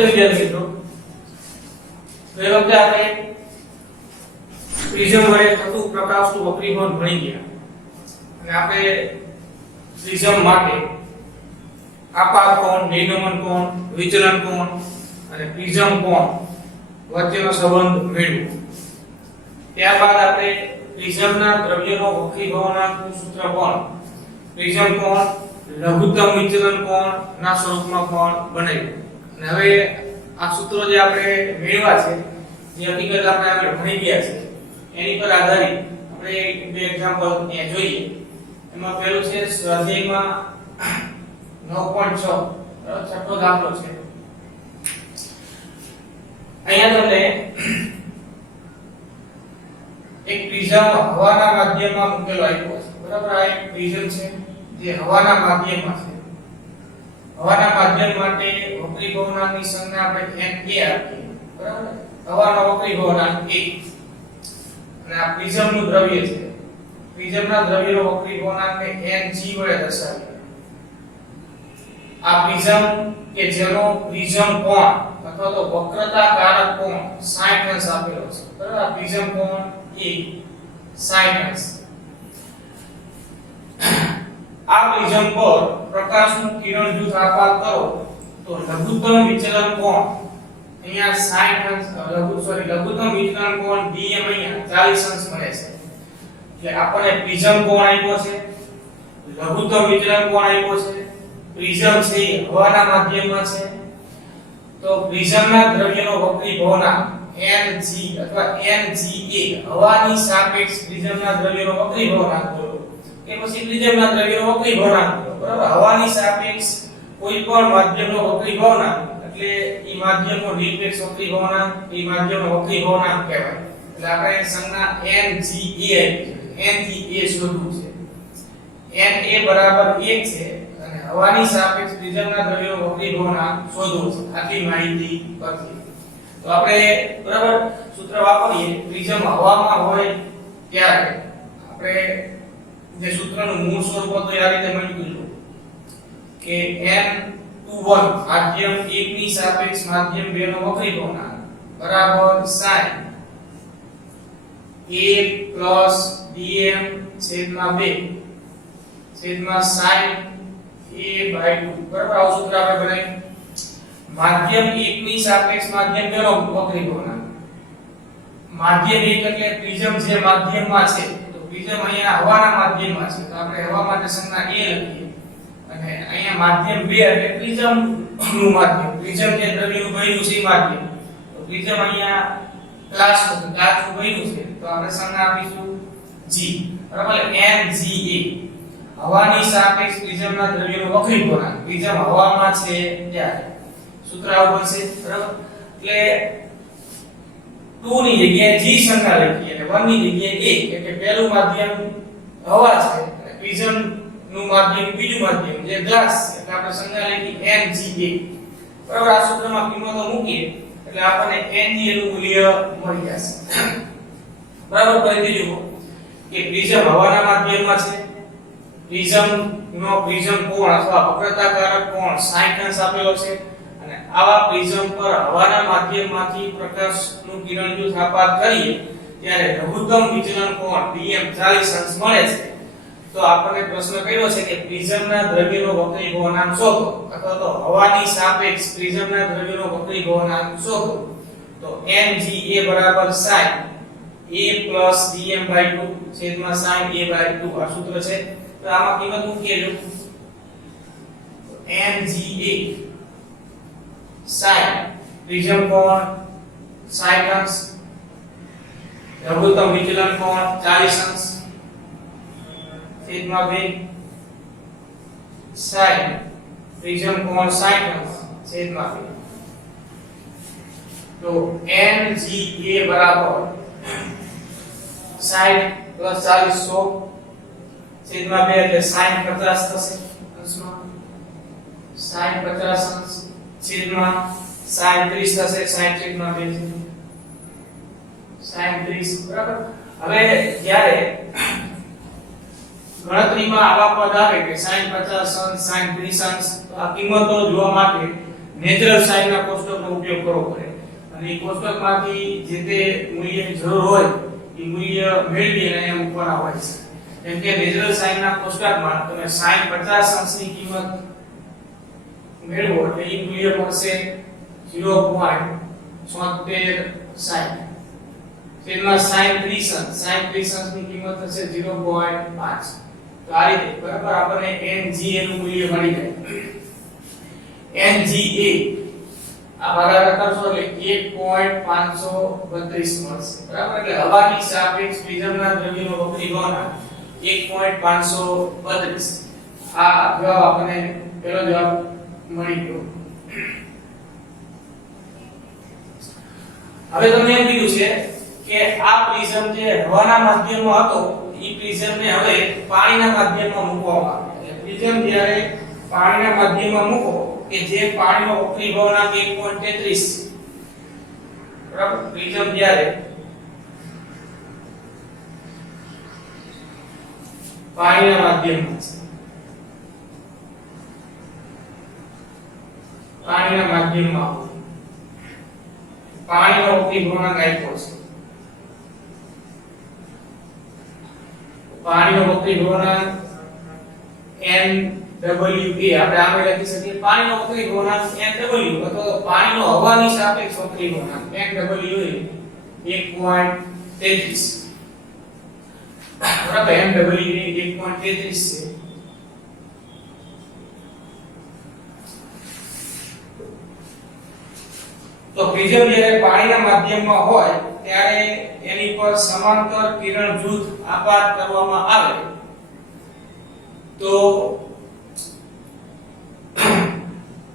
નમસ્તે વિદ્યાર્થી મિત્રો, તો એ વખતે આપણે પ્રિઝમ વડે થતું પ્રકાશનું વક્રીભવન ભણી ગયા અને આપણે પ્રિઝમ માટે આપાત કોણ, નિર્ગમન કોણ, વિચલન કોણ અને પ્રિઝમ કોણ વચ્ચેનો સંબંધ મેળવ્યો. ત્યારબાદ આપણે પ્રિઝમના દ્રવ્યનો વક્રીભવનાંકનું સૂત્ર કોણ, પ્રિઝમ કોણ, લઘુત્તમ વિચલન કોણ ના સ્વરૂપમાં કોણ બનાવ્યું. અને હવે આ સૂત્રો જે આપણે મેળવ્યા છે, જે હકીકત આપણે આગળ ભણી ગયા છે, એની પર આધારિત આપણે બે એક્ઝામ્પલ અહીંયા જોઈએ. એમાં પહેલું છે સ્વાધ્યાયમાં 9.6 છઠ્ઠો દાખલો છે. અહીંયા તમને એક પ્રિઝમ હવાના માધ્યમમાં મૂકેલો આપ્યો છે. બરાબર, આ એક પ્રિઝમ છે જે હવાના માધ્યમમાં છે. હવાના માધ્યમ માટે વક્રીભવનાંકની સંજ્ઞા આપણે n a આપીએ. બરાબર, હવાનો વક્રીભવનાંક a અને આ પ્રિઝમનું દ્રવ્ય છે. પ્રિઝમના દ્રવ્યનો વક્રીભવનાંકને ng વડે દર્શાવીએ. આ પ્રિઝમ કે જેનો પ્રિઝમ કોણ અથવા તો વક્રતાકારક કોણ 60 અંશ આપેલો છે. બરાબર, આ પ્રિઝમ કોણ a 60 અંશ. આ પ્રિઝમ પર પ્રકાશનું કિરણ જૂથ આપાત કરો તો લઘુત્તમ વિચલન કોણ અહીંયા 60 અંશ લઘુત્તમ વિચલન કોણ dm અહીંયા 40 અંશ મળે છે. એટલે આપણને પ્રિઝમ કોણ આપ્યો છે, લઘુત્તમ વિચલન કોણ આપ્યો છે, પ્રિઝમ છે એ હવાના માધ્યમમાં છે. તો પ્રિઝમના દ્રવ્યનો વક્રીભવનાંક Ng અથવા Nga હવાની સાપેક્ષ પ્રિઝમના દ્રવ્યનો વક્રીભવનાંક બોલો કે પછી પ્રિઝમના દ્રવ્યનો વક્રીભવનાંક બોલો. બરાબર, હવાની સાપેક્ષ કોઈ પણ માધ્યમનો વક્રીભવનાંક એટલે ઈ માધ્યમનો નિરપેક્ષ વક્રીભવનાંક એ માધ્યમનો વક્રીભવનાંક કહેવાય. એટલે આપણે સંજ્ઞા Nga આપી છે. n થી a શોધવું છે. Na બરાબર 1 છે અને હવાની સાપેક્ષ પ્રિઝમના દ્રવ્યનો વક્રીભવનાંક શોધવો છે. આટલી માહિતી પરથી તો આપણે બરાબર સૂત્ર વાપરીએ. પ્રિઝમ હવામાં હોય ત્યારે આપણે જે સૂત્રનું મૂળ સ્વરૂપ હતું એ આ રીતે મળ્યું કે n21 માધ્યમ 1 ની સાપેક્ષ માધ્યમ 2 નો વક્રીભવનાંક બરાબર sin a dm છેદમાં 2 છેદમાં sin a/2. બરાબર, આ સૂત્ર આપણે બનાવ્યું. માધ્યમ 1 ની સાપેક્ષ માધ્યમ 2 નો વક્રીભવનાંક. માધ્યમ 1 એટલે પ્રિઝમ જે માધ્યમમાં છે. તો પ્રિઝમ અહીંયા હવાના માધ્યમમાં છે, તો આપણે હવા માટે સંજ્ઞા a લખીએ. અને અહીંયા માધ્યમ 2 એટલે પ્રિઝમ નું માધ્યમ. પ્રિઝમ જે દ્રવ્યનું બન્યું છે એ માધ્યમ. તો પ્રિઝમ અહીંયા કાચનું બન્યું છે, તો આપણે સંજ્ઞા આપીશું g. બરાબર, Nga હવાની સાપેક્ષ પ્રિઝમના દ્રવ્યનો વક્રીભવનાંક. પ્રિઝમ હવામાં છે ત્યારે સૂત્ર આવું બનશે. બરાબર, એટલે 2 ની જગ્યાએ g સંજ્ઞા લખીએ અને 1 ની જગ્યાએ a. એટલે પહેલું માધ્યમ હવા છે અને પ્રિઝમ નું માધ્યમ બીજું માધ્યમ જે ગ્લાસ છે, એટલે આપણે સંજ્ઞા લખી Nga. બરાબર, આ સૂત્રમાં કિંમતો મૂકીએ એટલે આપણને Nga નું મૂલ્ય મળી જશે. બરાબર, ફરીથી જુઓ કે પ્રિઝમ હવાના માધ્યમમાં છે. પ્રિઝમ કોણ અથવા વક્રતાકારક કોણ 60 અંશ આપેલો છે અને આવા પ્રિઝમ પર હવાના માધ્યમમાંથી પ્રકાશનું કિરણ જૂથ આપાત કરીએ ત્યારે લઘુત્તમ વિચલન કોણ dm 40 અંશ મળે છે. તો આપણને પ્રશ્ન કર્યો છે કે પ્રિઝમના દ્રવ્યનો વક્રીભવનાંક શોધો અથવા તો હવાની સાપેક્ષ પ્રિઝમના દ્રવ્યનો વક્રીભવનાંક શોધો. તો Nga બરાબર sin a dm/2 છેદમાં sin a/2 આ સૂત્ર છે. તો આમાં કિંમત મૂકીએ. જો Nga sin પ્રિઝમ કોણ 60 અંશ, લઘુત્તમ વિચલન કોણ 40 અંશ છેદમાં 2 sin પ્રિઝમ કોણ 60 અંશ છેદમાં 2. તો Nga બરાબર 60 + 40 100 છેદમાં 2 એટલે sin 50 થશે અંશમાં. sin 50 અંશ છેદમાં sin 30 થશે. 60 છેદમાં 2 છે sin 30. બરાબર, હવે જ્યારે ગણતરીમાં આવા પદ આવે કે sin 50 અંશ sin 30 અંશ, તો આ કિંમતો જોવા માટે નેચરલ સાઈન ના કોષ્ટકનો ઉપયોગ કરવો પડે અને એ કોષ્ટકમાંથી જે તે મૂલ્યની જરૂર હોય એ મૂલ્ય મેળવી અને અહીંયા મૂકવાના હોય છે. જેમ કે નેચરલ સાઈન ના કોષ્ટકમાં તમે sin 50 અંશની કિંમત મેળવો એટલે એ મૂલ્ય મળશે 0.76 sin. તેમાં sin 30 અંશની કિંમત થશે 0.5. તો આ રીતે બરાબર આપણને nga નું મૂલ્ય મળી જાય. nga આ ભાગાકાર કરશો એટલે 1.532 મળશે બરાબર. એટલે હવાની સાપેક્ષ પ્રિઝમના દ્રવ્યનો વક્રી ગુણાંક 1.532. આ જવાબ આપણને પહેલો જવાબ મળી ગયો. હવે તમને એમ કીધું છે કે આ પ્રિઝમ જે હવાના માધ્યમમાં હતો એ પ્રિઝમને હવે પાણીના માધ્યમમાં મૂકવામાં આવે. એટલે પ્રિઝમ જ્યારે પાણીના માધ્યમમાં મૂકો કે જે પાણીનો વક્રી ગુણાંક 1.33 બરાબર. પ્રિઝમ જ્યારે પાણીના માધ્યમમાં છે, પાણીના માધ્યમમાં પાણીનો વક્રી ગુણાંક આપ્યો છે. પાણીનો વક્રી ગુણાંક NWA આપણે આમે લખી શકીએ. પાણીનો વક્રી ગુણાંક NW અથવા તો પાણીનો હવાની સાપેક્ષ વક્રી ગુણાંક NWA 1.33 બરાબર. NWA 1.33 છે. તો પ્રિઝમ જ્યારે પાણીના માધ્યમમાં હોય ત્યારે એની પર સમાંતર કિરણ જૂથ આપાત કરવામાં આવે તો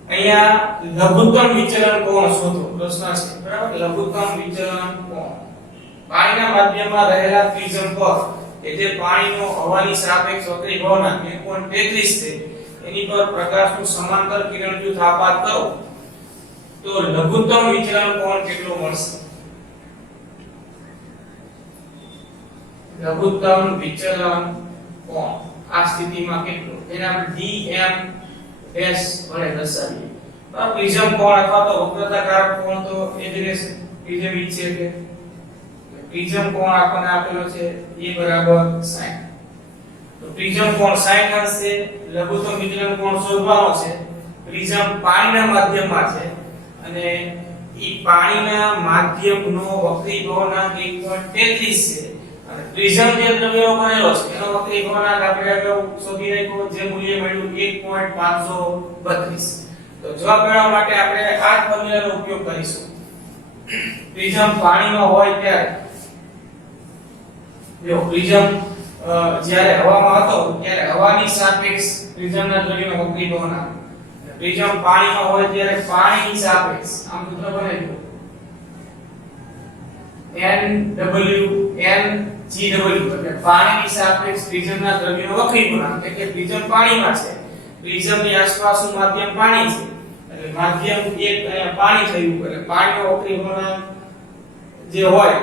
અહીંયા લઘુત્તમ વિચલન કોણ શોધો પ્રશ્ન છે બરાબર. લઘુત્તમ વિચલન કોણ પાણીના માધ્યમમાં રહેલા પ્રિઝમ પર કે જે પાણીનો હવાની સાપેક્ષ વક્રી ગુણાંક 1.33 છે એની પર પ્રકાશનું સમાંતર કિરણ જૂથ આપાત કરો તો લઘુત્તમ વિચલન કોણ કેટલો મળશે? લઘુત્તમ વિચલન કોણ આ સ્થિતિમાં કેટલો એને આપણે dm વડે દર્શાવીએ. પ્રિઝમ કોણ અથવા તો વક્રતાકારક કોણ તો એ જ રહેશે. પ્રિઝમ ઈચ્છે કે પ્રિઝમ કોણ આપણને આપેલો છે એ બરાબર sin. તો પ્રિઝમ કોણ sin હશે. લઘુત્તમ વિચલન કોણ શોધવાનો છે. પ્રિઝમ પાણીના માધ્યમમાં છે અને ઈ પાણીના માધ્યમનો વક્રી ગુણાંક 1.33 છે અને પ્રિઝમ જે દ્રવ્યનો બનેલો છે એનો વક્રી ગુણાંક આપણે અગાઉ શોધી નાખ્યો જે મૂલ્ય મળ્યું 1.532. તો જવાબ મેળવવા માટે આપણે આ ફોર્મ્યુલાનો ઉપયોગ કરીશું. પ્રિઝમ પાણીમાં હોય ત્યારે જો પ્રિઝમ જ્યારે હવામાં હતો ત્યારે હવાની સાપેક્ષ પ્રિઝમના દ્રવ્યનો વક્રી ગુણાંક. પ્રિઝમ પાણીમાં હોય ત્યારે પાણીની સાપેક્ષ આમ સૂત્ર બનાવ્યું NGW એટલે પાણીની સાપેક્ષ પ્રિઝમના દ્રવ્યનો વક્રી ગુણાંક. એટલે પ્રિઝમ પાણીમાં છે, પ્રિઝમની આસપાસનું માધ્યમ પાણી છે એટલે માધ્યમ એક પાણી થયું એટલે પાણીનો વક્રી ગુણાંક જે હોય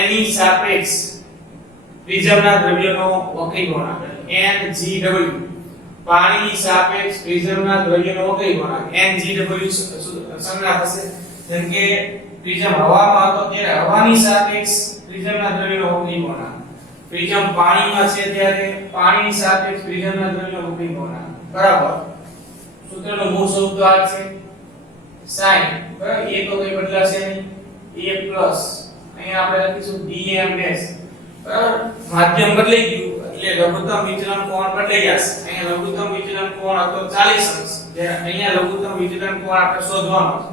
એની સાપેક્ષ પ્રિઝમના દ્રવ્યનો વક્રી ગુણાંક NGW પાણીની સાપેક્ષ પ્રિઝમના દ્રવ્યનો વક્રી ગુણાંક NGW સંજ્ઞા થશે. જેમ કે પ્રિઝમ હવામાં હતો ત્યારે હવાની સાપેક્ષ પ્રિઝમના દ્રવ્યનો વક્રી ગુણાંક. પ્રિઝમ પાણીમાં છે ત્યારે પાણીની સાપેક્ષ પ્રિઝમના દ્રવ્યનો વક્રી ગુણાંક બરાબર. સૂત્રનો મૂળ સ્વરૂપ તો આ છે sin બરાબર. એ તો કઈ બદલાશે નહીં a પ્લસ અહીંયા આપણે લખીશું dm ડેશ બરાબર. માધ્યમ બદલાઈ ગયું એટલે લઘુત્તમ વિચલન કોણ બદલાઈ જશે. અહીંયા લઘુત્તમ વિચલન કોણ હતો 40 અંશ જ્યારે અહીંયા લઘુત્તમ વિચલન કોણ આપણે શોધવાનો છે.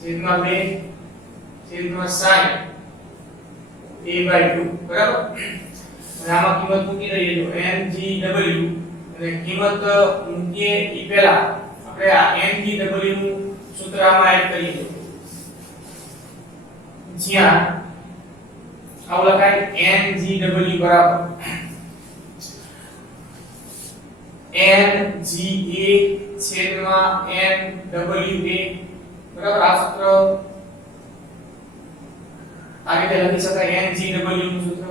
છેદમાં 2 છેદમાં sin a/2 બરાબર. અને આમાં કિંમત મૂકી દઈએ જો ngw અને કિંમત મૂકીએ એ પહેલા આપણે આ ngw નું સૂત્ર આમાં એડ કરી દઈએ જ્યાં આવું લખાય ngw બરાબર nga છેદમાં nwa બરાબર. આ સૂત્ર આ રીતે લખી શકાય ngw નું સૂત્ર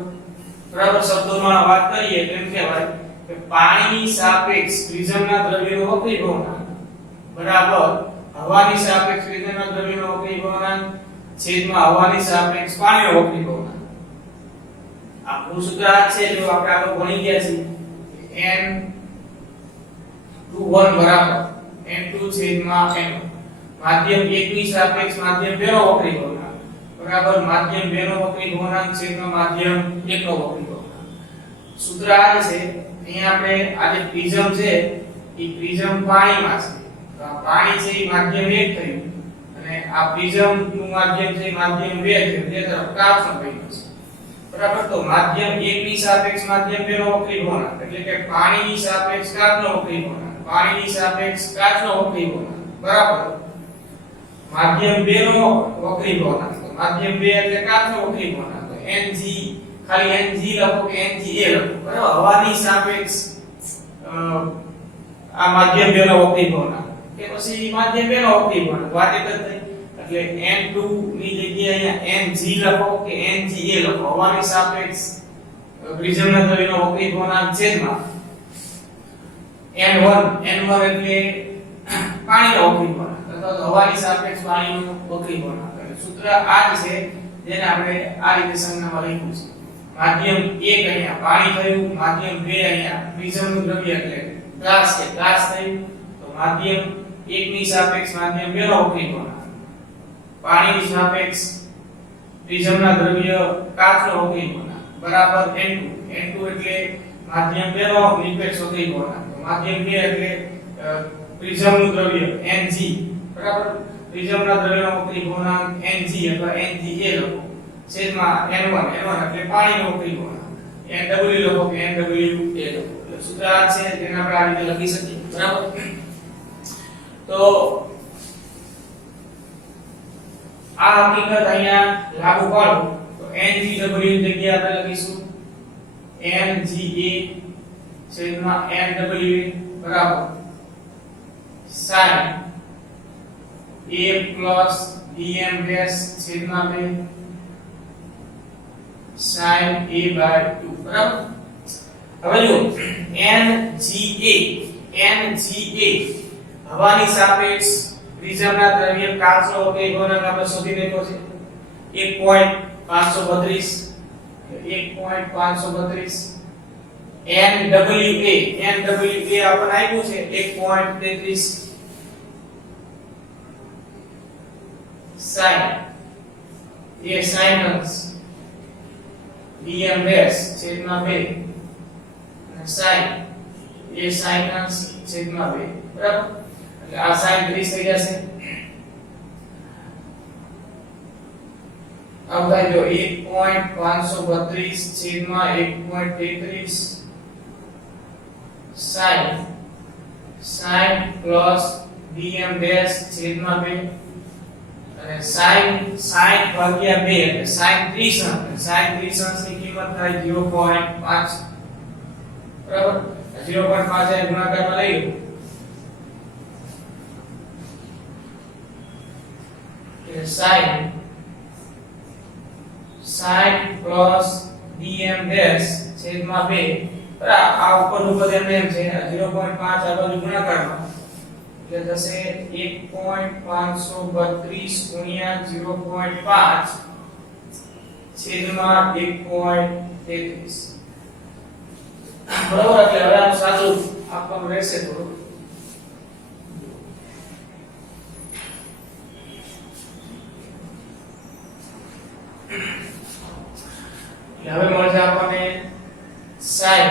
બરાબર. શબ્દોમાં વાત કરીએ તો એમ કહેવાય કે પાણીની સાપેક્ષ પ્રિઝમના દ્રવ્યનો વક્રી ગુણાંક બરાબર હવાની સાપેક્ષ વિદ્યુતના દ્રવ્યનો વક્રી ભવનાંક છેદમાં હવાની સાપેક્ષ પાણીનો વક્રી ભવનાંક. આ મૂળ સૂત્ર આ છે જો આપણે આગળ ભણી ગયા છીએ n21 બરાબર n2 છેદમાં n માધ્યમ 1 ની સાપેક્ષ માધ્યમ 2 નો વક્રી ભવનાંક બરાબર માધ્યમ 2 નો વક્રી ભવનાંક છેદમાં માધ્યમ 1 નો વક્રી ભવનાંક. સૂત્ર આ છે અહીંયા આપણે આ જે પ્રિઝમ છે એ પ્રિઝમ પાણીમાં છે તો આ પાણી છે એ માધ્યમ 1 થયું અને આ પ્રિઝમ નું માધ્યમ છે એ માધ્યમ 2 થયું તે તરફ કાચનો બન્યો છે બરાબર. તો માધ્યમ 1 ની સાપેક્ષ માધ્યમ 2 નો વક્રી ભવનાંક એટલે કે પાણીની સાપેક્ષ કાચનો વક્રી ભવનાંક પાણીની સાપેક્ષ કાચનો વક્રી ભવનાંક બરાબર માધ્યમ 2 નો વક્રી ભવનાંક માધ્યમ 2 એટલે કાચનો વક્રી ભવનાંક તો Ng ખાલી Ng લખો કે Nga લખો બરાબર હવાની સાપેક્ષ આ માધ્યમ 2 નો વક્રી ભવનાંક કે પછી માધ્યમ 2 નો વક્રી ભવનાંક વાત એક જ થઈ એટલે N2 ની જગ્યાએ અહીંયા Ng લખો કે Nga લખો હવાની સાપેક્ષ પ્રિઝમના દ્રવ્યનો વક્રી ભવનાંક છેદમાં N1 એટલે પાણીનો વક્રી ભવનાંક અથવા તો હવાની સાપેક્ષ પાણીનો વક્રી ભવનાંક. એટલે સૂત્ર આ જ છે જેને આપણે આ રીતે સંજ્ઞામાં લખ્યું છે માધ્યમ 1 અહીંયા પાણી થયું માધ્યમ 2 અહીંયા પ્રિઝમનું દ્રવ્ય એટલે ગ્લાસ છે ગ્લાસ થયું તો માધ્યમ 1 ની સાપેક્ષ માધ્યમ 2 નો વક્રી ભવનાંક પાણીની સાપેક્ષ પ્રિઝમના દ્રવ્ય કાચનો વક્રી ભવનાંક બરાબર N2 એટલે માધ્યમ 2 નો નિરપેક્ષ વક્રી ભવનાંક માધ્યમ 2 એટલે પ્રિઝમનું દ્રવ્ય Ng બરાબર પ્રિઝમના દ્રવ્યનો વક્રી ભવનાંક Ng અથવા Nga લખો છેદમાં N1 એટલે પાણીનો વક્રી ભવનાંક Nw લખો કે Nwa લખો. એટલે સૂત્ર આ છે તેને આપણે આ રીતે લખી શકીએ બરાબર. તો આ હકીકત અહીંયા લાગુ પાડો તો Ngw ની જગ્યાએ આપણે લખીશું Nga છેદમાં Nwa બરાબર sin a plus dm dash છેદમાં 2 sin a by 2 બરાબર. હવે જો Nga હવાની સાપેક્ષ પ્રિઝમના દ્રવ્ય કાચનો વક્રી ભવનાંક આપણે શોધી લીધો છે 1.532 Nwa આપણને આપ્યું છે 1.33 sin a sinus dm dash છેદમાં 2 અને sin a sinus છેદમાં 2 બરાબર. એટલે આ sin 30 થઈ જશે अब થાય જો 1.532 છેદમાં 1.33 sin plus dm dash છેદમાં 2 અને sin ભાગ્યા 2 એટલે sin 30 ની કિંમત થાય 0.5 બરાબર 0.5 એ ગુણાકારમાં લઈ લો એટલે sin plus dm dash છેદમાં 2 બરાબર આ ઉપરનું પદ એમ છે 0.5 આ બાજુ ગુણાકારમાં એટલે થશે 1.532 ગુણ્યા 0.5 છેદમાં 1.33 બરાબર. એટલે હવે આનું સાદું આપવાનું રહેશે થોડું હવે મળશે આપણને sin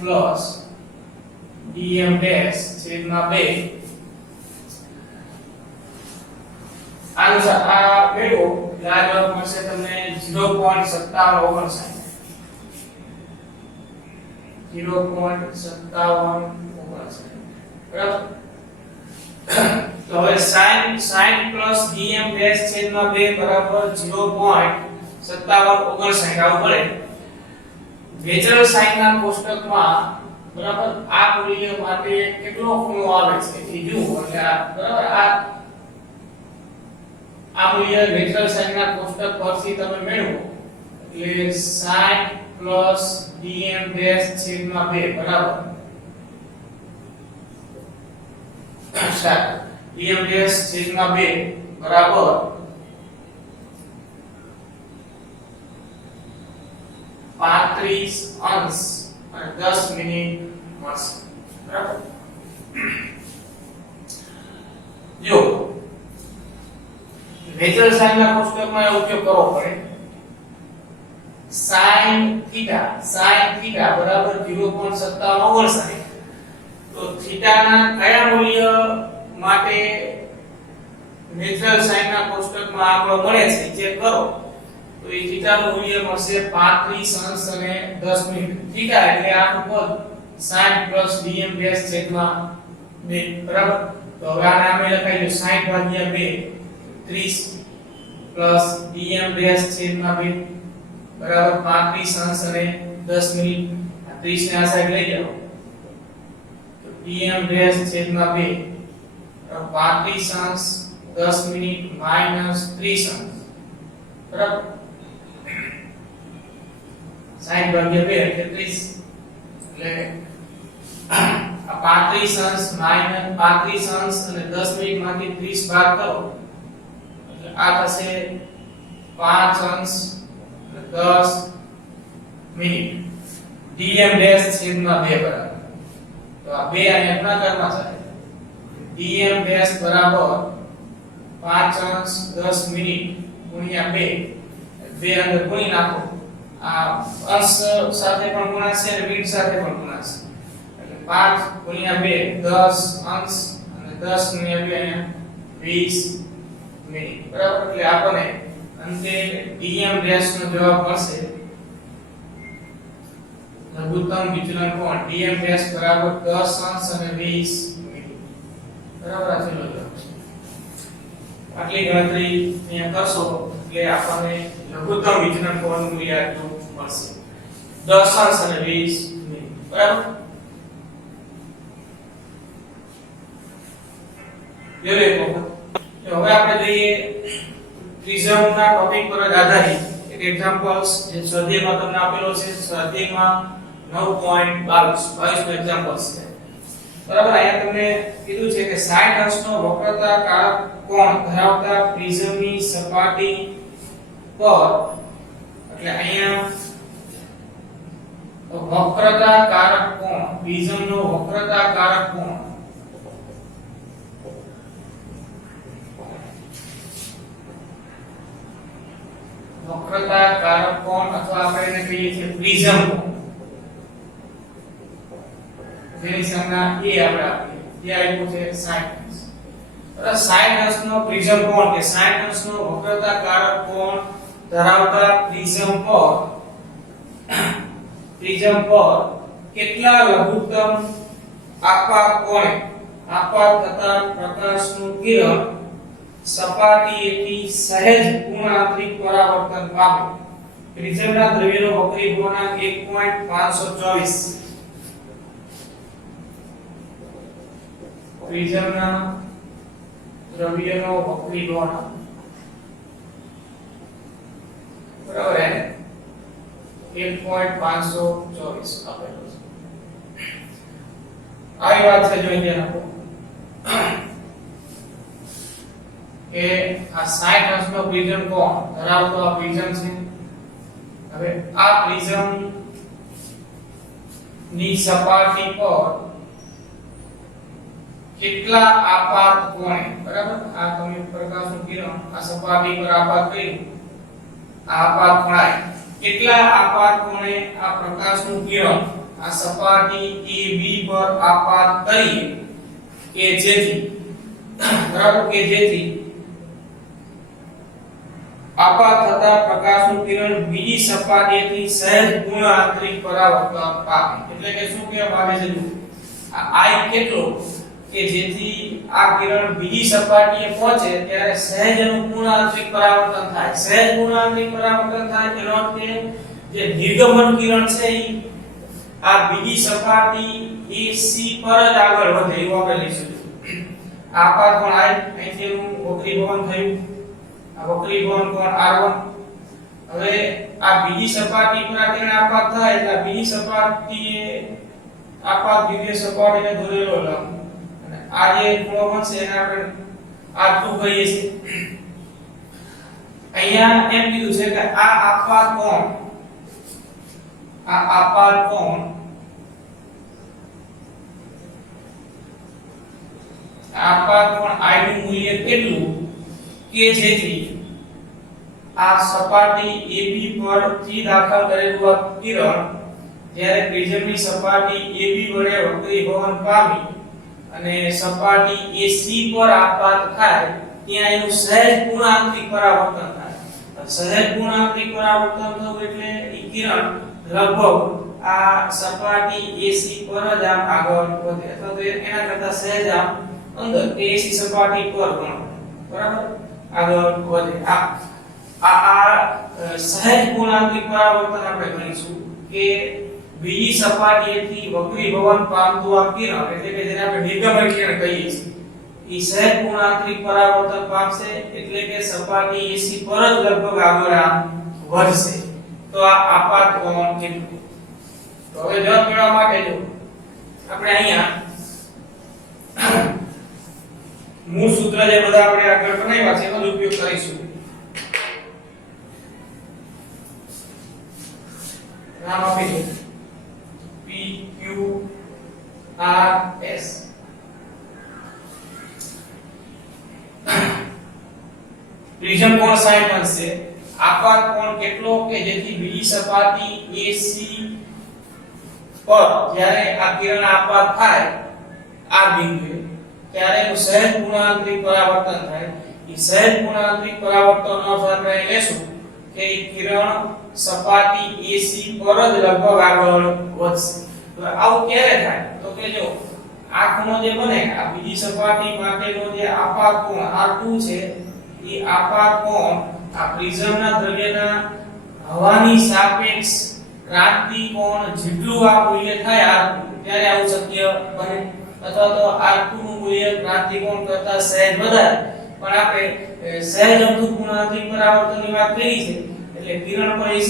plus dm dash છેદમાં 2 આનું આ મેળવો એટલે આ જવાબ મળશે તમને 0.5759 બરાબર. તો હવે sin plus dm dash છેદમાં 2 બરાબર 0.5759 આવું પડે. નેચરલ સાઇન ના કોષ્ટકમાં બરાબર આ મૂલ્ય માટે કેટલો ખૂણો આવે છે એ જુઓ. એટલે બરાબર આ મૂલ્ય નેચરલ સાઇન ના કોષ્ટક પરથી તમે મેળવો એટલે sin પ્લસ dm ડેશ છેદમાં 2 બરાબર સ્ટાર્ટ dm ડેશ છેદમાં 2 બરાબર 35 અંશ અને 10 મિનિટ મળશે બરાબર જો નેચરલ સાઈન ના કોષ્ટકમાં ઉપયોગ કરવો પડે sin થીટા બરાબર 0.57 તો થીટા ના કયા મૂલ્ય માટે નેચરલ સાઈન ના કોષ્ટકમાં આંકડો મળે છે ચેક કરો તો એ થીટા નું મૂલ્ય મળશે 35 અંશ અને 10 મિનિટ થીટા એટલે આ પદ sin dm ડેશ છેદમાં 2 બરાબર તો હવે આને આપણે લખાઈ દો 60 ભાગ્યા 2 30 પ્લસ dm ડેશ છેદમાં 2 બરાબર 35 અંશ અને 10 મિનિટ 30 ને આ સાઈડ લઈ જાઓ તો dm ડેશ છેદમાં 2 35 અંશ 10 મિનિટ માઈનસ 30 અંશ બરાબર 60 ભાગ્યા 2 એટલે 30 એટલે આ 35 અંશ માઈનસ 35 અંશ અને 10 મિનિટ માંથી 30 બાદ કરો એટલે આ થશે 5 અંશ 10 મિનિટ dm ડેશ છેદમાં 2 બરાબર તો આ 2 અને ગુણાકારમાં થાય dm ડેશ બરાબર 5 અંશ 10 મિનિટ ગુણ્યા 2 2 અંદર ગુણી નાખો આ અંશ સાથે પણ ગુણાશે અને મિનિટ સાથે પણ ગુણાશે એટલે 5 ગુણ્યા 2 10 અંશ અને 10 ગુણ્યા 2 અહીંયા 20 મિનિટ બરાબર એટલે આપણને અંતે dm ડેશ નો જવાબ મળશે લઘુત્તમ વિચલન કોણ dm ડેશ બરાબર 10 અંશ અને 20 મિનિટ બરાબર આ છેલ્લો જવાબ છે આટલી ગણતરી અહીંયા કરશો એટલે આપણને લઘુત્તમ વિચલન કોણનું મૂલ્ય આટલું મળશે 10 અંશ અને 20 મિનિટ બરાબર હવે આપણે જોઈએ પ્રિઝમ ના ટોપિક પર આધારિત એક એક્ઝામ્પલ્સ જે સ્વાધ્યાયમાં તમને આપેલો છે સ્વાધ્યાયમાં 9.22 નો એક્ઝામ્પલ્સ છે બરાબર અહીંયા તમને કીધું છે કે 60 અંશનો વક્રતાકારક કોણ ધરાવતા પ્રિઝમની સપાટી પર એટલે અહીંયા વક્રતાકારક કોણ પ્રિઝમનો વક્રતાકારક કોણ વક્રતાકારક કોણ અથવા આપણે એને કહીએ છીએ પ્રિઝમ કોણ જેની સંજ્ઞા a આપણે આપીએ જે આપ્યું છે 60 અંશનો પ્રિઝમ કોણ કે 60 અંશનો વક્રતાકારક કોણ ધરાવતા પ્રિઝમ પર કેટલા લઘુત્તમ આપાત કોણે આપાત થતા પ્રકાશનું કિરણ સપાટીએથી સહેજ પૂર્ણાંતરિક પરાવર્તન પામે પ્રિઝમના દ્રવ્યનો વક્રી ગુણાંક 1.524 પ્રિઝમના દ્રવ્યનો વક્રી ગુણાંક બરાબર હે 1.524 આપેલો છે આવી વાત છે જોઈ ધ્યાન આપો કે આ 60 અંશનો પ્રિઝમ કોણ ધરાવતો આ પ્રિઝમ છે હવે આ પ્રિઝમ ની સપાટી પર કેટલા આપાત કોણે બરાબર આ તમે પ્રકાશનું કિરણ આ સપાટી પર આપાત કર્યું આ આપાત ખૂણાએ કેટલા આપાત કોણે આ પ્રકાશનું કિરણ આ સપાટી AB પર આપાત કરી કે જેથી બરાબર કે જેથી આપાત થતા પ્રકાશનું કિરણ બીજી સપાટીથી સહેજ પૂર્ણ આંતરિક પરાવર્તન પામે એટલે કે શું કહેવા માંગે છે આ I કેટલો કે જેથી આ કિરણ બીજી સપાટીએ પહોંચે ત્યારે સહેજ એનું પૂર્ણ આંતરિક પરાવર્તન થાય સહેજ પૂર્ણ આંતરિક પરાવર્તન થાય તેનો અર્થ કે જે નિર્ગમન કિરણ છે એ આ બીજી સપાટી AC પર જ આગળ વધે એવું આપણે લઈશું આપાત કોણ I અહીંથી એનું વક્રીભવન થયું આ વક્રીભવન કોણ R1 હવે આ બીજી સપાટી પર આ કિરણ આપાત થાય એટલે બીજી સપાટીએ આપાત બીજી સપાટીને દોરેલો લંબ અને આ જે ખૂણો બનશે એને આપણે R2 કહીએ છીએ. અહીંયા એમ કીધું છે કે આ આપાત કોણ I નું મૂલ્ય કેટલું કે જેથી આ સપાટી AB પરથી દાખલ કરેલું આ કિરણ જ્યારે પ્રિઝમની સપાટી AB વડે વક્રીભવન પામી અને સપાટી AC પર આપાત થાય ત્યાં એનું સહેજ પૂર્ણાંકિક પરાવર્તન થાય. સહેજ પૂર્ણાંકિક પરાવર્તન થવું એટલે એ કિરણ લગભગ આ સપાટી AC પર જ આમ આગળ વધે અથવા તો એના કરતા સહેજ આમ અંદર AC સપાટી પર પણ બરાબર આગળ વધે. આ સહેજ પૂર્ણાંકિક પરાવર્તન આપણે ગણીશું કે બીજી સપાટીએથી વક્રીભવન પામતું આ કિરણ એટલે કે જેને આપણે નિર્ગમન કિરણ કહીએ છીએ એ સહેજ પૂર્ણાંકિક પરાવર્તન પામશે એટલે કે સપાટી AC પર જ લગભગ આગળ આમ વધશે. તો આ આપાત કોણ કેટલું? તો હવે જવાબ મેળવવા માટે જો આપણે અહીંયા મૂળ સૂત્ર જે બધા આપણે આગળ બનાવ્યા છે એનો જ ઉપયોગ કરીશું. નામ આપી દો P Q R S. Prism કોણ 60 બનશે. આપાત કોણ કેટલો કે જેથી બીજી સપાટી AC પર જ્યારે આ કિરણ આપાત થાય આ બિંદુએ ત્યારે એનું સહેજ પૂર્ણાંકિક પરાવર્તન થાય. એ સહેજ પૂર્ણાંકિક પરાવર્તનનો અર્થ આપણે લેશું કે એ કિરણ સપાટી AC પર જ લગભગ આગળ વધશે. તો આવું ક્યારે થાય? તો કે જો આ ખૂણો જે બને આ બીજી સપાટી માટેનો જે આપાત કોણ R2 છે એ આપાત કોણ આ પ્રિઝમના દ્રવ્યના હવાની સાપેક્ષ ક્રાંતિ કોણ જેટલું આ મૂલ્ય થાય R2 ત્યારે આવું શક્ય બને. અથવા તો R2 નું મૂલ્ય ક્રાંતિ કોણ કરતા સહેજ વધારે પણ આપણે સહેજ અમુક પૂર્ણાંકિક પરાવર્તનની વાત કરી છે એટલે કિરણ પર AC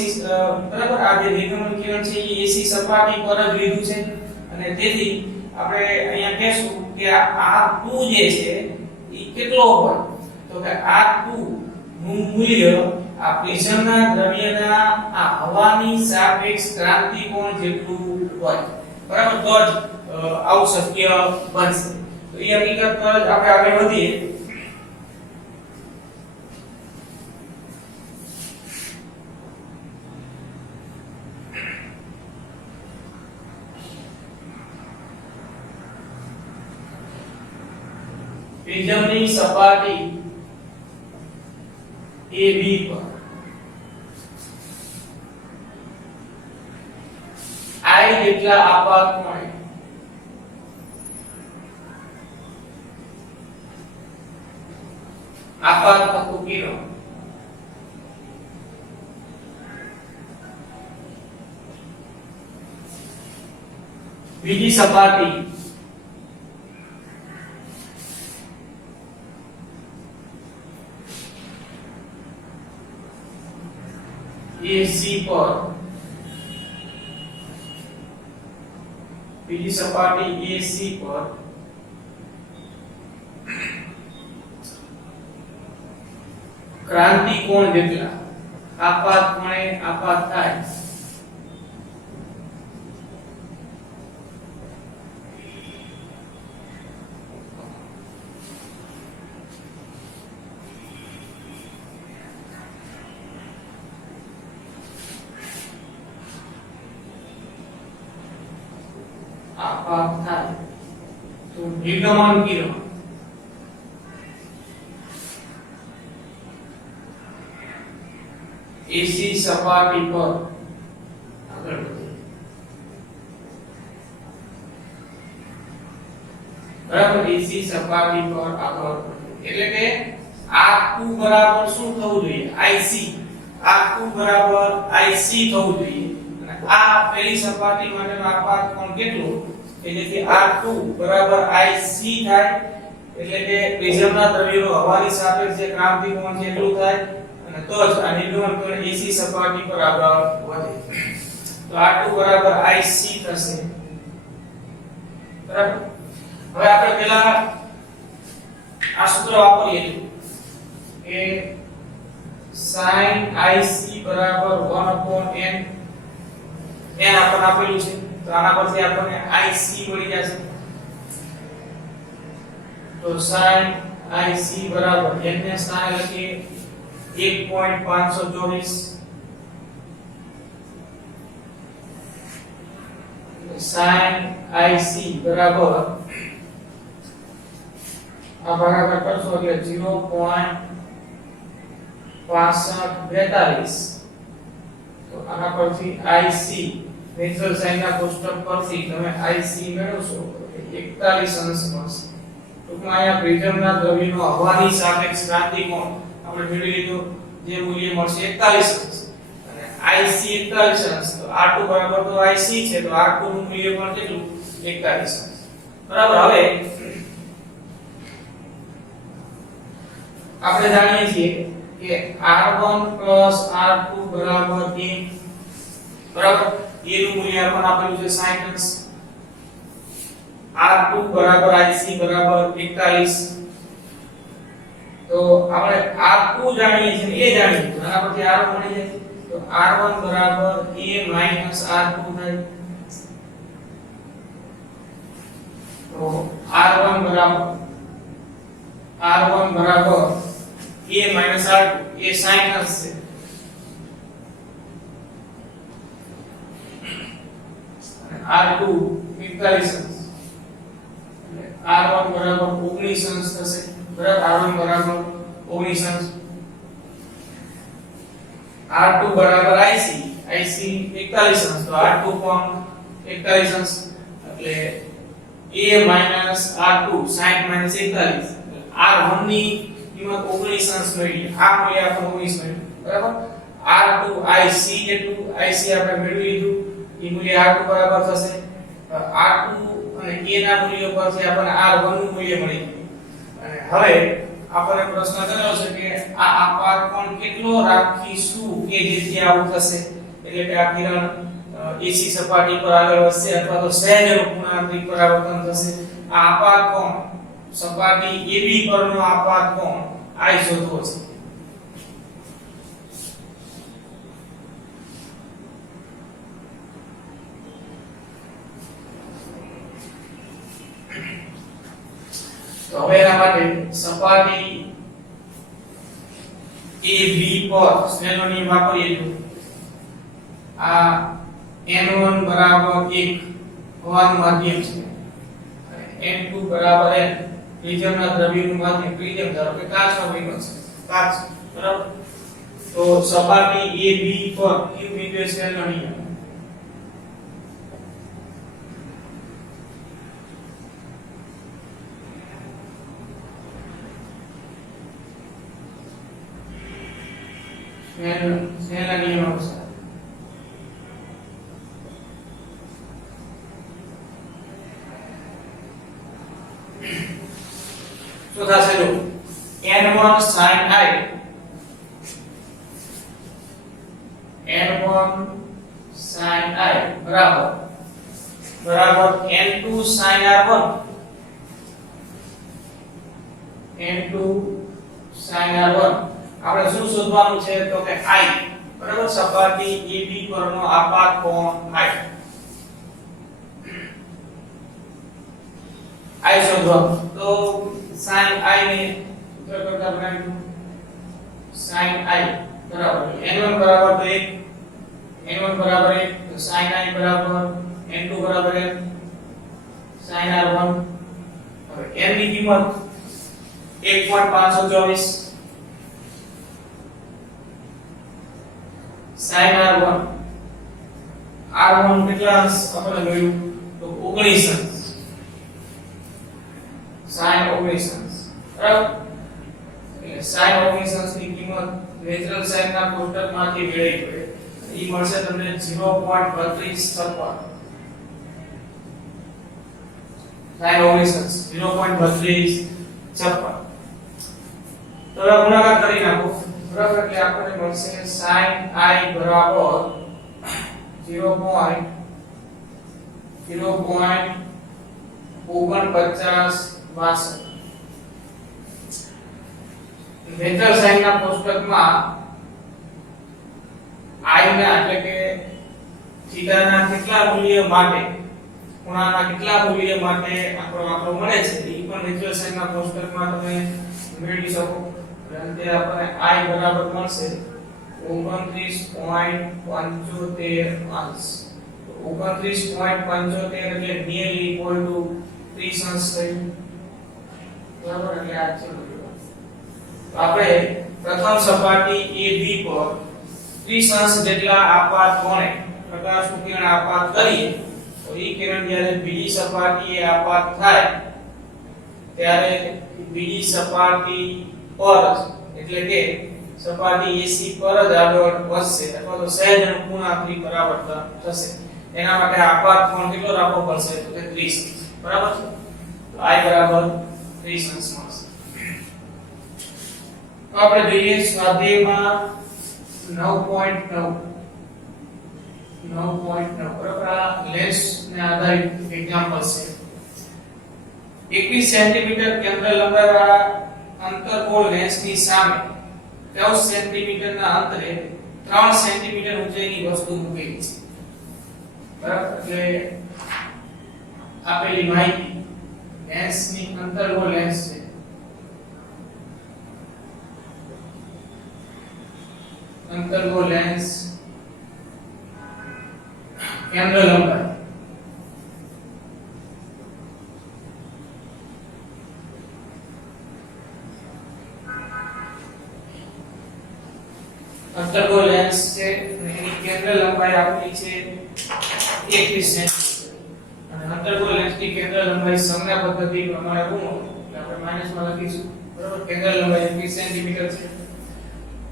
બરાબર આ જે નિર્ગમન કિરણ છે એ AC સપાટી પર જ લીધું છે અને તેથી આપણે અહીંયા કહેશું કે આ R2 જે છે એ કેટલો હોય તો કે R2 નું મૂલ્ય આ પ્રિઝમના દ્રવ્યના આ હવાની સાપેક્ષ ક્રાંતિ કોણ જેટલું હોય બરાબર તો જ આવું શક્ય બનશે. તો એ હકીકત પર આપણે આગળ વધીએ. પ્રિઝમની સપાટી AB પર I જેટલા આપાત મળે આપાત થતું કિરણ બીજી સપાટી AC પર બીજી સપાટી AC પર ક્રાંતિ કોણ જેટલા આપાત કોણે આપાત થાય આપાત થાય તો નિર્ગમન કિરણ AC સપાટી પર આગળ વધે બરાબર AC સપાટી પર આગળ વધે એટલે કે R2 બરાબર શું થવું જોઈએ IC R2 બરાબર IC થવું જોઈએ અને આ પહેલી સપાટી માટેનો આપાત કોણ કેટલો કે જેથી R2 બરાબર IC થાય એટલે કે પ્રિઝમના દ્રવ્યનો હવાની સાપેક્ષે ક્રાંતિ કોણ છે એટલું થાય અને અને તો જ આ નિર્ગમન કિરણ AC સપાટી પર આગળ વધે. તો R2 બરાબર IC થશે. બરાબર. હવે આપણે પહેલા આ સૂત્ર વાપરીએ કે sin IC બરાબર 1/n n આપણને આપેલું છે તો આના પરથી આપણને IC મળી જશે. તો sin IC બરાબર n ને સ્થાને લખીએ 1.524 sin IC બરાબર આ ભાગાકાર કરશો એટલે 0.6542 તો આના પરથી IC નેચરલ સાઈન ના કોષ્ટક પરથી તમે IC મેળવશો 41 અંશ મળશે. ટૂંકમાં અહીંયા પ્રિઝમના દ્રવ્યનો હવાની સાપેક્ષ ક્રાંતિ કોણ આપણે મેળવી લીધો જે મૂલ્ય મળશે 41 અંશ અને IC 41 અંશ તો R2 બરાબર તો IC છે તો R2 નું મૂલ્ય પણ કેટલું 41 અંશ. બરાબર. હવે આપણે જાણીએ છીએ કે R1 R2 બરાબર 1 બરાબર. A નું મૂલ્ય આપણને આપેલું છે 60 અંશ. R2 બરાબર IC બરાબર 41 તો આપણે R2 જાણીએ છીએ એ જાણીએ તો આના પરથી R1 મળી જાય તો R1 બરાબર A માઈનસ R2 થાય. તો R1 બરાબર A માઈનસ R2 એ 60 અંશ છે. R2 41 અંશ R1 બરાબર 19 અંશ થશે. બરાબર. R1 બરાબર 19 અંશ. R2 બરાબર IC 41 અંશ તો R2 પણ 41 અંશ એટલે A minus R2 60 minus 41 R1 ની કિંમત 19 અંશ મળી. આ મૂલ્ય આપણે 19 મળ્યું. બરાબર. R2 IC જેટલું IC આપણે મેળવી લીધું એ મૂલ્ય R2 બરાબર થશે R2 અને A ના મૂલ્ય પરથી આપણને R1 નું મૂલ્ય મળી ગયું. અને હવે આપણને પ્રશ્ન કર્યો છે કે આ આપાત કોણ કેટલો રાખીશું કે જેથી આવું થશે એટલે કે આ કિરણ AC સપાટી પર આગળ વધશે અથવા તો સહેજ પૂર્ણાંકિક પરાવર્તન થશે. આ આપાત કોણ સપાટી AB પરનો આપાત કોણ I શોધવો છે. તો હવે એના માટે સપાટી AB પર સ્નેલનો નિયમ વાપરીએ તો આ n1 બરાબર 1 હવાનું માધ્યમ છે અને n2 બરાબર n પ્રિઝમના દ્રવ્યનું માધ્યમ. પ્રિઝમ ધારો કે કાચનો બન્યો છે કાચ. બરાબર. તો સપાટી AB પર q મીટર સ્નેલનો નિયમ સ્નેલના નિયમ અનુસાર શું થશે જો n1 sin I બરાબર n2 sin R1 આપણે શું શોધવાનું છે તો કે I બરાબર સપાટી AB પરનો આપાત કોણ I શોધવાનું. તો sin I ને સૂત્ર કરતા બનાવીશું sin I બરાબર n1 બરાબર 1 તો sin I બરાબર n2 બરાબર n sin R1. હવે n ની કિંમત 1.524 sin R1 કેટલા અંશ આપણે મળ્યું તો 19 અંશ sin 19 અંશ. બરાબર. એટલે sin 19 અંશની કિંમત નેચરલ સાઈન ના કોષ્ટકમાંથી મેળવી પડે. ઈ મળશે તમને 0.3256 sin 19 અંશ 0.3256. તો હવે ગુણાકાર કરી નાખો. બરાબર એટલે આપણને મળશે sin i બરાબર 0.4962 વેક્ટર સાઇન ના કોષ્ટકમાં i ના એટલે કે થીટા ના કેટલા મૂલ્ય માટે ખૂણાના કેટલા મૂલ્ય માટે આપણો મળે છે એ પણ વેક્ટર સાઇન ના કોષ્ટકમાં તમે મેળવી શકો અંતે આપણને i બરાબર મળશે 29.75 અંશ 29.75 એટલે nearly equal to 30 અંશ થયું બરાબર એટલે આ છે આપણે પ્રથમ સપાટી AB પર 30 અંશ જેટલા આપાત કોણે પ્રકાશનું કિરણ આપાત કરીએ તો એ કિરણ જ્યારે બીજી સપાટીએ આપાત થાય ત્યારે બીજી સપાટી પર એટલે કે સપાટી AC પર જ આગળ વધશે અથવા તો સહેજ અનુકૂળાંકની પરાવર્તન થશે એના માટે આપાત કોણ કેટલો રાખવો પડશે તો કે 30 બરાબર છે તો I બરાબર 30 અંશ મળશે તો આપણે જોઈએ સ્વાધ્યાયમાં 9.9 બરાબર આ લેન્સ ને આધારિત એક્ઝામ્પલ છે 21 સેન્ટીમીટર કેન્દ્ર લંબાઈવાળા અંતર્ગોળ લેન્સની સામે 10 સેન્ટીમીટરના અંતરે 3 સેન્ટીમીટર ઊંચાઈની વસ્તુ મૂકેલી છે બરાબર એટલે આપેલી માહિતી લેન્સની અંતર્ગોળ લેન્સ છે અંતર્ગોળ લેન્સ કેન્દ્ર લંબાઈ અંતર્ગોળ લેન્સ છે એની કેન્દ્ર લંબાઈ આપેલી છે 21 સેન્ટીમીટર અને અંતર્ગોળ લેન્સની કેન્દ્ર લંબાઈ સંજ્ઞા પદ્ધતિ પ્રમાણે ગુણો એટલે આપણે માઈનસમાં લખીશું બરાબર કેન્દ્ર લંબાઈ 21 સેન્ટીમીટર છે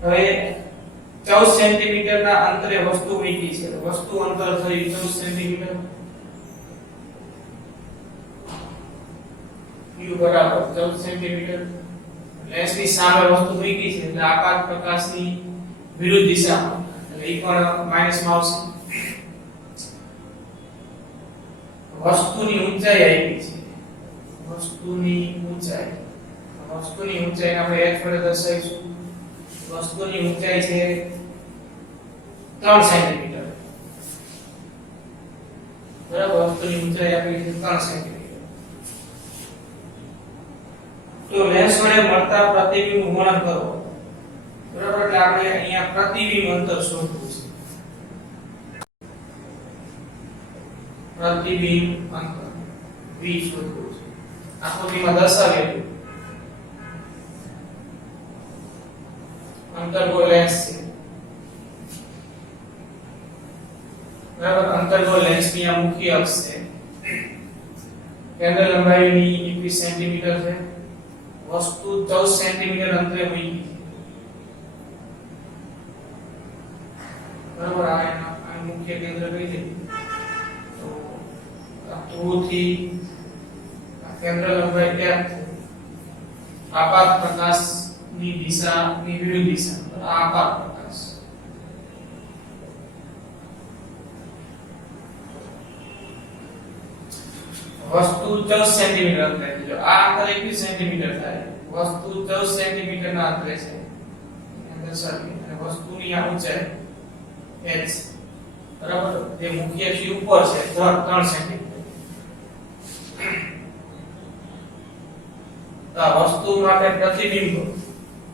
હવે 14 સેન્ટીમીટરના અંતરે વસ્તુ મૂકી છે તો વસ્તુ અંતર થઈ 14 સેન્ટીમીટર u બરાબર 14 સેન્ટીમીટર લેન્સની સામે વસ્તુ મૂકી છે એટલે આપાત પ્રકાશની વિરુદ્ધ દિશામાં એટલે ઈ પણ માઈનસમાં આવશે વસ્તુની ઊંચાઈ આપી છે વસ્તુની ઊંચાઈને આપણે h વડે દર્શાવીશું વસ્તુની ઊંચાઈ છે 3 સેન્ટીમીટર બરાબર વસ્તુની ઊંચાઈ આપી છે 3 સેન્ટીમીટર તો લેન્સ વડે મળતા પ્રતિબિંબ ગુણન કરો બરાબર એટલે આપણે અહીંયા પ્રતિબિંબ અંતર શોધવું છે પ્રતિબિંબ અંતર v શોધવું છે આકૃતિમાં દર્શાવેલું અંતર્ગોળ લેન્સ છે બરાબર અંતર્ગોળ લેન્સની આ મુખ્ય અક્ષ છે કેન્દ્ર લંબાઈની 21 સેન્ટીમીટર છે વસ્તુ 14 સેન્ટીમીટર અંતરે મૂકી છે બરાબર આ મુખ્ય કેન્દ્ર કઈ છે તો આ ધ્રુવથી કેન્દ્ર લંબાઈ જ્ઞાત છે આપાત પ્રકાશની દિશાની વિરુદ્ધ દિશા આપાત પ્રકાશ વસ્તુ 14 સેન્ટીમીટર અંતરે છે જો આ અંતર 21 સેન્ટીમીટર થાય વસ્તુ 14 સેન્ટીમીટરના અંતરે છે અંદર સરખી અને વસ્તુની આ ઊંચાઈ h બરાબર જે મુખ્ય અક્ષ ઉપર છે 3 સેન્ટીમીટર તો આ વસ્તુ માટે પ્રતિબિંબ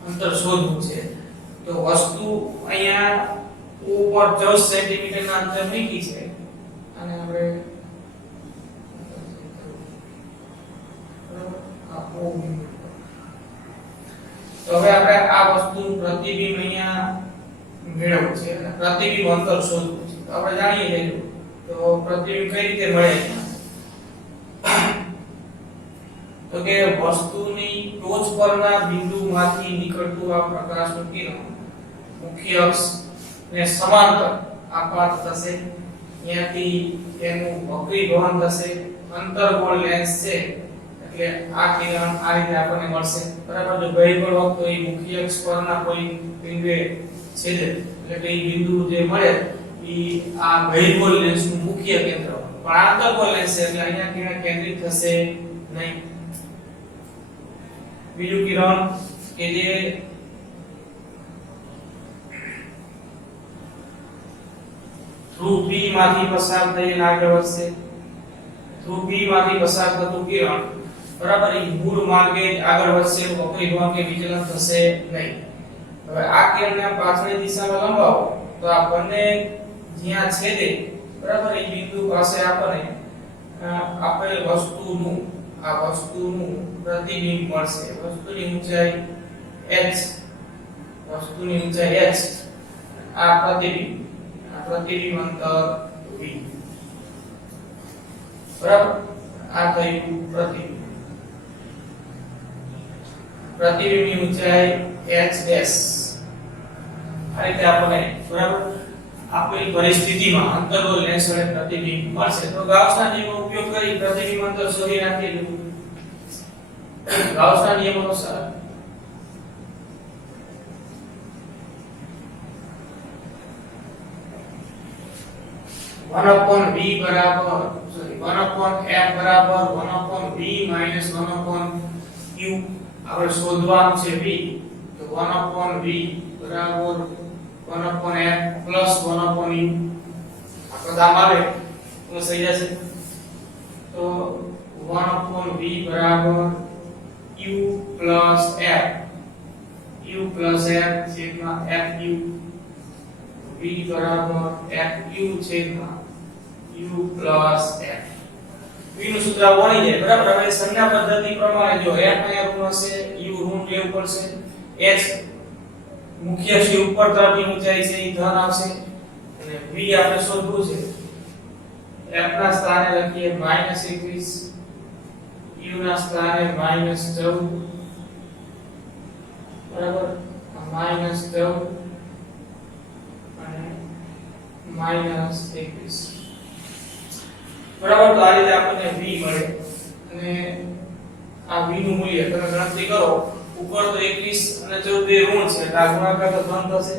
અંતર શોધવું છે તો વસ્તુ અહીંયા ઉપર 14 સેન્ટીમીટરના અંતરે મૂકી છે અને આપણે તો હવે આપણે આ વસ્તુનું પ્રતિબિંબ અહીંયા મેળવવું છે અને પ્રતિબિંબ અંતર શોધવું છે તો આપણે જાણીએ છીએ તો પ્રતિબિંબ કઈ રીતે મળે તો કે વસ્તુની ટોચ પરના બિંદુમાંથી નીકળતું આ પ્રકાશનું કિરણ મુખ્ય અક્ષ ને સમાંતર આપાત થશે ત્યાંથી તેનું વક્રીભવન થશે અંતર્ગોળ લેન્સ છે એટલે એટલે આ કિરણ આ રીતે આપણને મળશે બરાબર જો બહિર્ગોળ હોત તો એ મુખ્ય અક્ષ પરના કોઈ બિંદુએ છેદે એટલે કે એ બિંદુ જે મળે એ આ બહિર્ગોળ લેન્સનું મુખ્ય કેન્દ્ર પણ આંતરગોળ લેન્સ છે એટલે અહીંયા કિરણ કેન્દ્રિત થશે નહીં બીજું કિરણ કે જે થ્રુ P માંથી પસાર થઈને આગળ વધશે થ્રુ P માંથી પસાર થતું કિરણ બરાબર એ મૂળ માર્ગે આગળ વધશે તો પરિભ્રમણ કે વિચલન થશે નહીં હવે આ કિરણને પાછળની દિશામાં લંબાવો તો આ બંને જ્યાં છેદે બરાબર એ બિંદુ પાસે આપણને આપેલ વસ્તુનું પ્રતિબિંબ મળશે વસ્તુની ઊંચાઈ h આ પ્રતિબિંબ અંતર v બરાબર આ થયું પ્રતિબિંબની ઊંચાઈ h ડેશ આ રીતે આપણને બરાબર આપેલ પરિસ્થિતિમાં અંતર્ગોળ લેન્સ વડે પ્રતિબિંબ મળશે તો ગાઉસના નિયમનો ઉપયોગ કરી પ્રતિબિંબ અંતર શોધી નાખીએ ગાઉસના નિયમ અનુસાર 1/v બરાબર 1/f બરાબર 1/v માઈનસ 1/q આપણે શોધવાનું છે v તો 1/v બરાબર 1/f પ્લસ 1/u આ પદામાં આવે તો થઈ જશે તો 1/v બરાબર u પ્લસ f છેદમાં fu v બરાબર fu છેદમાં u પ્લસ f v નું સૂત્ર બની જાય બરાબર હવે સંજ્ઞા પદ્ધતિ પ્રમાણે જો f અહીંયા ઋણ હશે u ઋણ લેવું પડશે h મુખ્ય અક્ષ ઉપર તરફની ઊંચાઈ છે એ ધન આવશે અને v આપણે શોધવું છે f ના સ્થાને લખીએ -21 u ના સ્થાને -14 બરાબર -14 અને -21 બરાબર તો આ રીતે આપણને v મળે અને આ v નું મૂલ્ય તમે ગણતરી કરો ઉપર તો 21 અને 14 બે ઋણ છે એટલે આ ગુણાકાર તો ધન થશે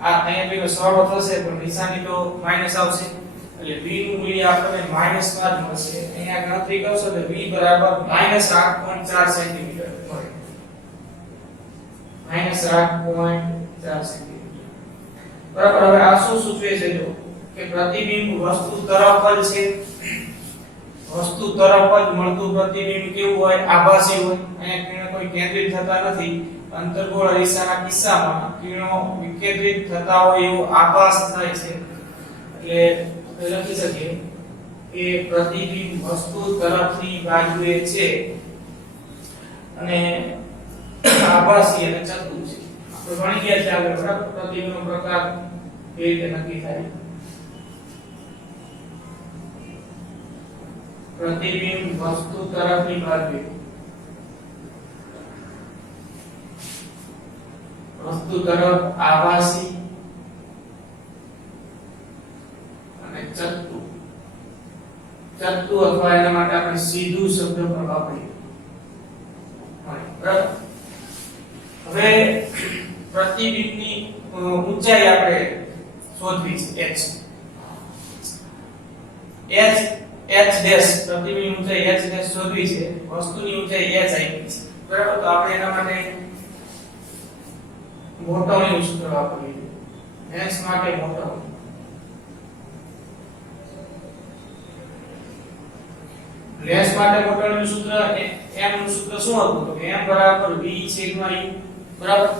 આ અહીંયા પેલો સરળ થશે પણ નિશાની તો માઈનસ આવશે એટલે v નું મૂલ્ય આપણને -5 મળશે અહીંયા ગણતરી કરશો તો v બરાબર -8.4 સેન્ટીમીટર મળે -8.4 સેન્ટીમીટર બરાબર હવે આ શું સૂચવે છે જો કે પ્રતિબિંબ વસ્તુ તરફ જ છે વસ્તુ તરફ જ મળતું પ્રતિબિંબ કેવું હોય આભાસી હોય અહીંયા કિરણો કોઈ કેન્દ્રિત થતા નથી અંતર્ગોળ અરીસાના કિસ્સામાં કિરણો વિકેન્દ્રિત થતા હોય એવો આભાસ થાય છે એટલે લખી શકીએ કે પ્રતિબિંબ વસ્તુ તરફની બાજુએ છે અને આભાસી અને ચતુર છે આપણે ભણી ગયા છે આગળ બરાબર પ્રતિબિંબનો પ્રકાર કેવી રીતે નક્કી થાય પ્રતિબિંબ વસ્તુ તરફની બાજુએ વસ્તુ તરફ આભાસી અને ચત્તુ અથવા એના માટે આપણે સીધું શબ્દ પણ વાપરીએ બરાબર હવે પ્રતિબિંબની ઊંચાઈ આપણે શોધવી છે h ડેશ પ્રતિબિંબ ઊંચાઈ h ડેશ શોધવી છે વસ્તુની ઊંચાઈ h આપી છે બરાબર તો આપણે એના માટે મોટોનું સૂત્ર વાપરીએ લેન્સ માટે મોટોનું લેન્સ માટે મોટોનું સૂત્ર m નું સૂત્ર શું હતું તો m બરાબર v છેદમાં u બરાબર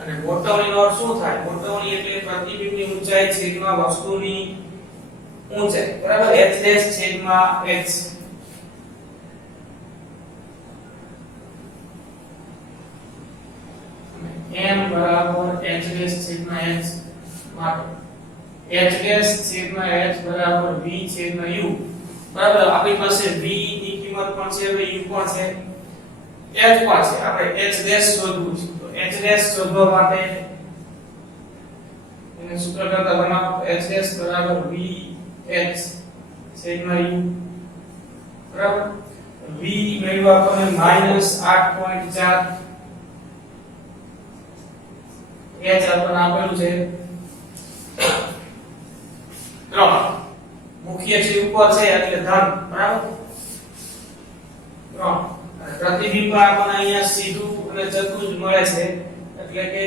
અને મોટોની નો અર્થ શું થાય મોટોની એટલે પ્રતિબિંબની ઊંચાઈ છેદમાં વસ્તુની ઊંચાઈ બરાબર h ડેશ છેદમાં h m બરાબર h ડેશ છેદમાં h માટે h ડેશ છેદમાં h બરાબર v છેદમાં u બરાબર આપણી પાસે v ની કિંમત પણ છે હવે u પણ છે h પણ છે આપણે h ડેશ શોધવું છે તો h ડેશ શોધવા માટે એને સૂત્ર કરતા બનાવો h ડેશ બરાબર v h છેદમાં u બરાબર v v મેળવ્યો આપણને -8.4 h આપણને આપેલું છે 3 મુખ્ય છે ઉપર છે એટલે ધન બરાબર 3 અને પ્રતિબિંબ આપણને અહીંયા સીધું અને ચતુર્ભુજ મળે છે એટલે કે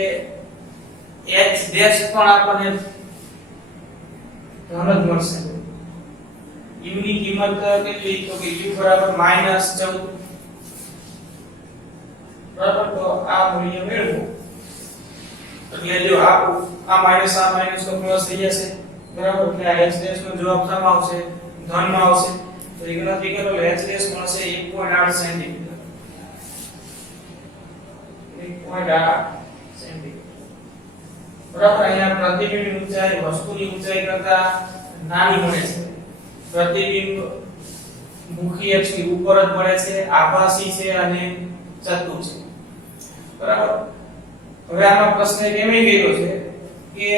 h ડેશ પણ આપણને ધન જ મળશે u ની કિંમત કેટલી તો કે u બરાબર -14 બરાબર તો આ મૂલ્ય મેળવો એટલે જો આ માઈનસ તો પ્લસ થઈ જશે બરાબર એટલે આ h ડેશ નો જવાબ સામા આવશે ધન માં આવશે તો એ ગણતરી કરો એટલે h ડેશ મળશે 1.8 સેન્ટીમીટર 1.8 સેન્ટીમીટર બરાબર અહીંયા પ્રતિબિંબની ઊંચાઈ વસ્તુની ઊંચાઈ કરતા નાની મળે છે પ્રતિબિંબ મુખી અક્ષની ઉપર જ મળે છે આભાસી છે અને ચતુ છે બરાબર હવે આમાં પ્રશ્ન એમ કર્યો છે કે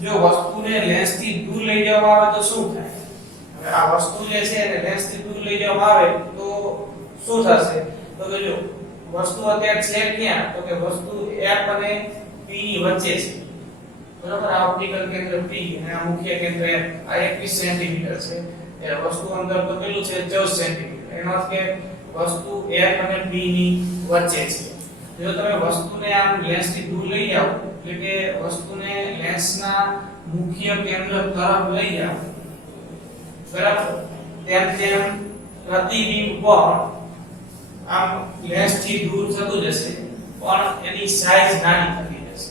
જો વસ્તુને લેન્સ થી દૂર લઈ જવામાં આવે તો શું થાય હવે આ વસ્તુ જે છે એને લેન્સ થી દૂર લઈ જવામાં આવે તો શું થશે તો કે જો વસ્તુ અત્યારે છે ક્યાં તો કે વસ્તુ F અને P ની વચ્ચે છે બરાબર આ ઓપ્ટિકલ કેન્દ્ર P અને આ મુખ્ય કેન્દ્ર F આ 21 સેન્ટીમીટર છે એટલે વસ્તુ અંદર તો કેટલું છે 14 સેન્ટીમીટર એનો અર્થ કે વસ્તુ F અને P ની વચ્ચે છે જો તમે વસ્તુને આમ લેન્સ થી દૂર લઈ જાઓ એટલે કે વસ્તુને લેન્સના મુખ્ય કેન્દ્ર તરફ લઈ જાઓ બરાબર તેમ તેમ પ્રતિબિંબ પણ આમ લેન્સ થી દૂર થતું જશે પણ એની સાઈઝ નાની થતી જશે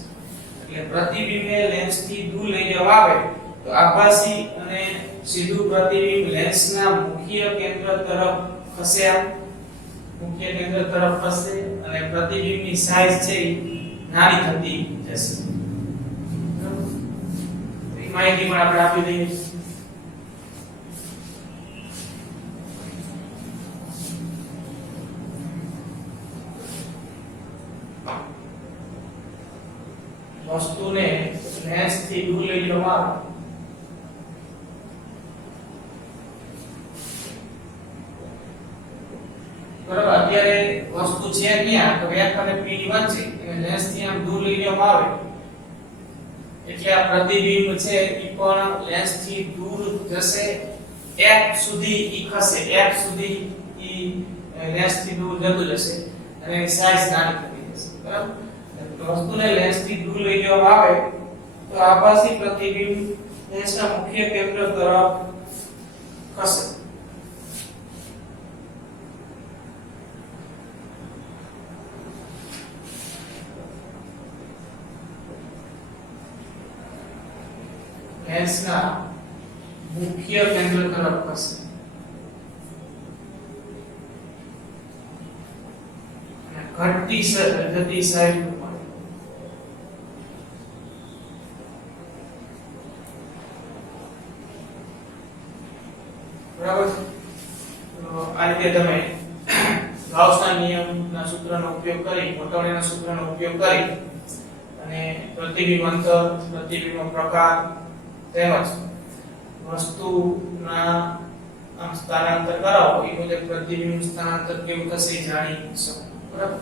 એટલે પ્રતિબિંબને લેન્સ થી દૂર લઈ જવા આવે તો આભાસી અને સીધું પ્રતિબિંબ લેન્સના મુખ્ય કેન્દ્ર તરફ ખસે મુખ્ય કેન્દ્ર તરફ ખસે અને પ્રતિબિંબની સાઈઝ છે નાની થતી જશે એ માહિતી પણ આપણે આપી દઈએ વસ્તુને લેન્સ થી દૂર લઈ જવામાં આવે બરાબર અત્યારે વસ્તુ છે ક્યાં તો F અને P ની વચ્ચે એટલે લેન્સ થી આમ દૂર લઈ જવામાં આવે એટલે આ પ્રતિબિંબ છે એ પણ લેન્સ થી દૂર જશે F સુધી ઈ ખસે F સુધી ઈ લેન્સ થી દૂર જતું જશે અને સાઈઝ નાની થતી જશે બરાબર વસ્તુને લેન્સ થી દૂર લઈ જવામાં આવે તો આભાસી પ્રતિબિંબ લેન્સના મુખ્ય કેન્દ્ર તરફ ખસે લેન્સના મુખ્ય કેન્દ્ર તરફ ખસે અને ઘટતી જતી સાઈડ બરાબર તો આ રીતે તમે ગાઉસના નિયમના સૂત્રનો ઉપયોગ કરી મોટવણીના સૂત્રનો ઉપયોગ કરી અને પ્રતિબિંબ અંતર પ્રતિબિંબનો પ્રકાર તેમજ વસ્તુના આમ સ્થાનાંતર કરાવો એ મુજબ પ્રતિબિંબ સ્થાનાંતર કેવું થશે જાણી શકો બરાબર